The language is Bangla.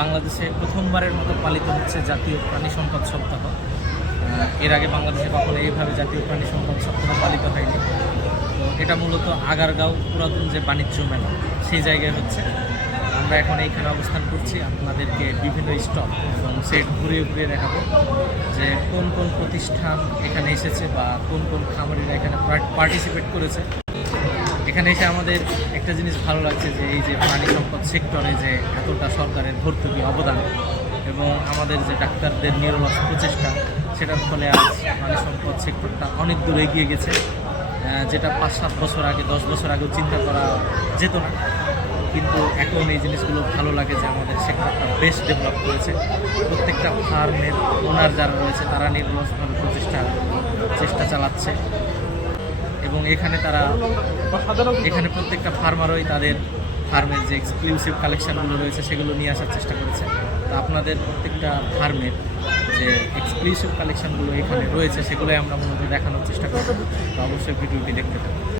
বাংলাদেশে প্রথমবারের মতো পালিত হচ্ছে জাতীয় প্রাণী সম্পদ সপ্তাহ। এর আগে বাংলাদেশে কখনো এইভাবে জাতীয় প্রাণী সম্পদ সপ্তাহ পালিত হয়নি। তো এটা মূলত আগারগাঁও পুরাতন যে বাণিজ্য মেলা সেই জায়গায় হচ্ছে। আমরা এখন এইখানে অবস্থান করছি, আপনাদেরকে বিভিন্ন স্টল এবং সেট ঘুরিয়ে ঘুরিয়ে দেখাবো যে কোন কোন প্রতিষ্ঠান এখানে এসেছে বা কোন কোন খামারিরা এখানে পার্টিসিপেট করেছে। এখানে এসে আমাদের একটা জিনিস ভালো লাগছে যে এই যে প্রাণী সম্পদ সেক্টরে যে এতটা সরকারের ভর্তুকি অবদান এবং আমাদের যে ডাক্তারদের নিরলস প্রচেষ্টা, সেটার ফলে আজ প্রাণী সম্পদ সেক্টরটা অনেক দূর এগিয়ে গেছে, যেটা 5-7 বছর আগে 10 বছর আগেও চিন্তা করা যেত না। কিন্তু এখন এই জিনিসগুলো ভালো লাগে যে আমাদের সেক্টরটা বেশ ডেভেলপ করেছে। প্রত্যেকটা ফার্মের ওনার যারা রয়েছে তারা নিরলসভাবে চেষ্টা চালাচ্ছে এবং এখানে প্রত্যেকটা ফার্মারই তাদের ফার্মের যে এক্সক্লুসিভ কালেকশানগুলো রয়েছে সেগুলো নিয়ে আসার চেষ্টা করেছে। তো আপনাদের প্রত্যেকটা ফার্মের যে এক্সক্লুসিভ কালেকশানগুলো এখানে রয়েছে সেগুলোই আমরা মূলত দেখানোর চেষ্টা করব। তো অবশ্যই ভিডিওটি দেখতে পাবেন।